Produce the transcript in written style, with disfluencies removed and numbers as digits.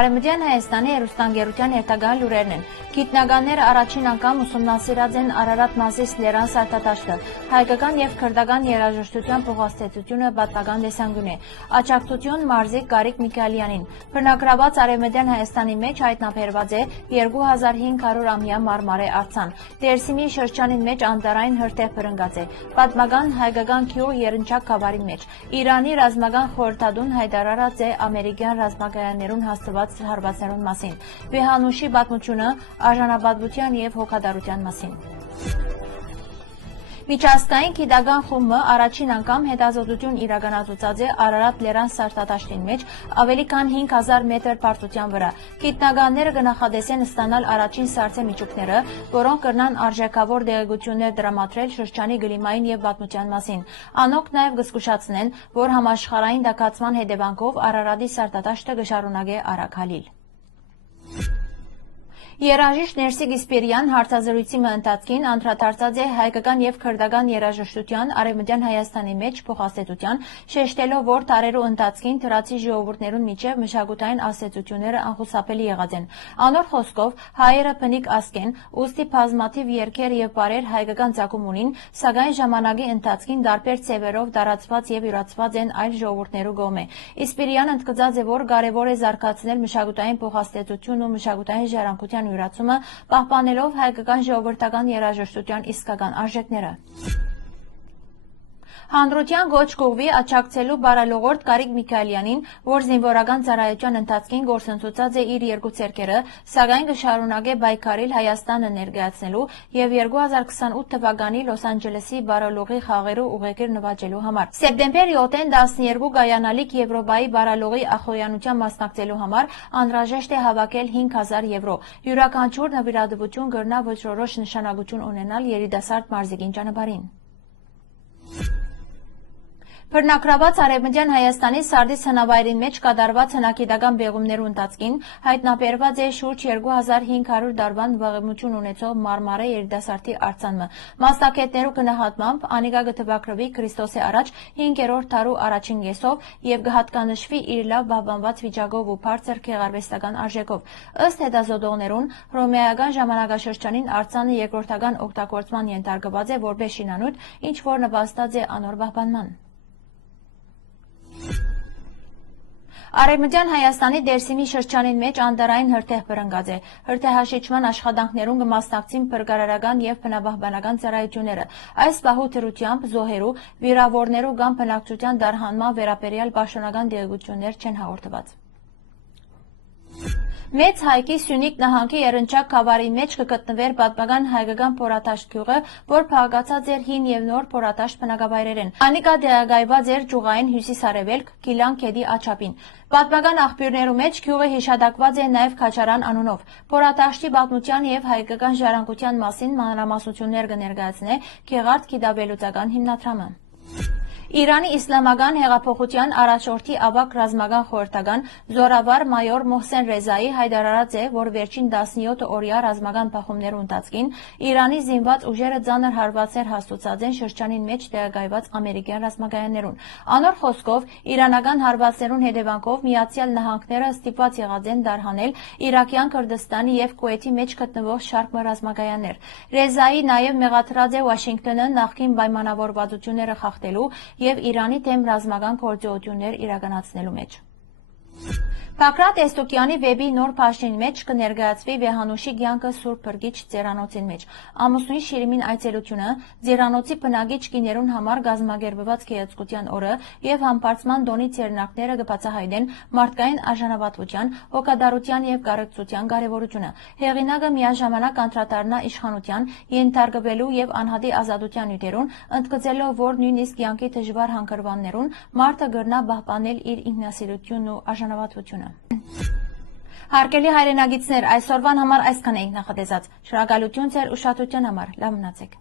Արևմտյան Հայաստանի հեռուստաընկերության հետագա լուրերն են։ Գիտնականները առաջին անգամ ուսումնասիրած են Արարատ մարզից Լեռան սարտատաշտը։ Հայկական եւ քրդական երաժշտության փոխհաստատությունը պատմական տեսանկյուն է։ Աջակցություն մարզիկ Գարիկ Միքայելյանին։ Բնակրաված Արևմտյան Հայաստանի մեջ հայտնաբերված է 2500-ամյա մարմարե արձան։ Դերսիմի շրջանի մեջ անտառային հրթիռ բռնկած է։ Պատմական հայկական գյուղ Երնչակ գավառի մեջ։ Իրանի ռազմական խորհրդատուն հայտարարած է ամերիկյան ռազմագայաններուն հաստված հարվածներուն մասին։ Վեհանուշի պատմությունը արժանապատվության եւ հոգատարության մասին։ Միջազգային գիտական խումբը առաջին անգամ հետազոտություն իրականացուցած է Արարատ Լեռան սարտատաշտին մեջ ավելի քան 5000 մետր բարձրության վրա։ Գիտնականները կնախադեսեն ստանալ առաջին սառցե միջուկները, որոնք կրնան արժեքավոր դեղեցություններ տրամադրել շրջանի կլիմային եւ պատմության մասին։ Անոնք նաեւ կզգուշացնեն, որ համաշխարհային տաքացման հետևանքով Արարատի սարտատաշտը կշարունակե արագ հալիլ։ Երաժիշտ Ներսիկ Իսպիրյան հարցազրույցի ընթացքին անդրադարձած է հայկական եւ քրդական երաժշտության Արևմտյան Հայաստանի մեջ փոխհաստատության, շեշտելով, որ տարերու ընթացքին թրացի ժողովուրդներուն միջև մշակութային ասոցիացիաները անխուսափելի եղած են։ Անոր խոսքով հայերը բնիկ ազգ են, ուստի բազմաթիվ երգեր եւ բարեր հայկական ծագում ունին, սակայն ժամանակի ընթացքին տարբեր ձևերով տարածված եւ յուրացված են այլ ժողովուրդներու կողմէ։ Իսպիրյանը ընդգծած է, որ կարեւոր է զարգացնել մշակութային փոխհաստատություն ու մշակութային ժառանգության յուրացումը, պահպանելով հայկական ժողովրդական երաժշտության իսկական արժեքները։ Հանրության գոչ կողմի աջակցելու բարալողորդ Գարիկ Միքայելյանին, որ զինվորական ծառայության ընթացքին գործընթացած է իր երկու ձեռքերը, սակայն կշարունակե պայքարել Հայաստանը ներկայացնելու եւ 2028 թվականի Լոս Անջելեսի բարալողի խաղերու ուղեգիր նվաճելու համար։ Սեպտեմբերի 7-ին 12 գայանալիք Եվրոպայի բարալողի ախոյանության մասնակցելու համար անհրաժեշտ է հավաքել 5000 եվրո։ Յուրաքանչյուր նվիրատվություն կրնա ոչռորոշ նշանակություն ունենալ երիտասարդ մարզիկին ճանապարհին։ Բռնակրաված Արևմտյան Հայաստանի Սարդիս հնավայրին մեջ կատարված հնագիտական բեղումներու ընթացքին հայտնաբերված է շուրջ 2500 տարվա նվագեմություն ունեցող մարմարե երիտասարդի արձանը։ Մասնակիցներու գնահատմամբ անիկա կթվակրվի Քրիստոսի առաջ 5-րդ դարու առաջին կեսով եւ կհատկանշվի իր լավ պահպանված վիճակով ու բարձր գեղարվեստական արժեքով։ Ըստ հետազոտողներուն, հռոմեական ժամանակաշրջանին արձանը երկրորդական օգտագործման ենթարկված է որպես շինանյութ, ինչ որ նպաստած է անոր պահպանման։ Արևմտյան Հայաստանի Դերսիմի շրջանին մեջ անտառային հրթիռ բռնկած է։ Հրթիռաշիջման աշխատանքներուն կմասնակցին փրկարարական եւ բնապահպանական ծառայությունները։ Այս պահու դրությամբ զոհերու, վիրավորներու կամ բնակչության դարհանման վերաբերյալ պաշտոնական տեղեկություններ չեն հաղորդված։ Մեծ Հայկի Սյունիք նահանգի Երնչակ գավառի մեջ կգտնվեր պատմական հայկական փորատաշտ գյուղը, որ փաղկացած էր հին եւ նոր փորատաշտ բնակավայրերեն։ Անիկա տեղակայված էր ճյուղային հյուսիս-արևելք Գիլան քեդի աչափին։ Պատմական աղբյուրներու մեջ գյուղը հիշատակված է նաեւ Քաչարան անունով։ Փորատաշտի պատմության եւ հայկական ժառանգության մասին մանրամասնություններ կներկայացնե Գեղարդ գիտաբելուցական հիմնադրամը։ Իրանի իսլամական հեղափոխության առաջորդի ավագ ռազմական խորհրդական զորավար մայոր Մոհսեն Ռեզայի հայտարարած է, որ վերջին 17 օրյա ռազմական բախումներու ընթացքին Իրանի զինված ուժերը ծանր հարվածներ հաստատած են շրջանին մեջ տեղակայված ամերիկյան ռազմագայաններուն։ Անոր խոսքով իրանական հարվածներուն հետևանքով Միացյալ Նահանգները ստիպված եղած են դարհանել Իրաքյան Քրդստանի եւ Քուեթի մեջ գտնվող շարք ռազմագայաններ։ Ռեզայի նաեւ մեղադրած է Վաշինգտոնը նախկին պայմանավորվածությունները խախտելու եւ Իրանի դեմ ռազմական գործողություններ իրականացնելու մեջ։ Բագրատ Էստոկյանի վեբի նոր փաշտին մեջ կներկայացվի Վեհանուշի կյանքը Սուրբ Փրկիչ ձերանոցին մեջ։ Ամուսնուի Շիրիմին այցելությունը, ձերանոցի բնակիչ կիներուն համար գազմագերբված գեղեցկության օրը եւ համբարձման տոնի ցերնակները կբացահայտեն մարդկային արժանապատվության, հոգատարության եւ կարեկցության կարեւորությունը։ Հեղինակը միաժամանակ անդրադառնա իշխանության, ենթարկվելու եւ անհատի ազատության նյութերուն, ընդգծելով, որ նույնիսկ կյանքի դժվար հանգրվաններուն մարդը կրնա պահպանել իր ինքնասիրությունն ու արժանապատվությունը։ Հարգելի հայրենագիտներ, այսօրվան համար այսքան էինք նախատեսած։ Շնորհակալություն ձեր ուշադրության համար։ Լավ մնացեք։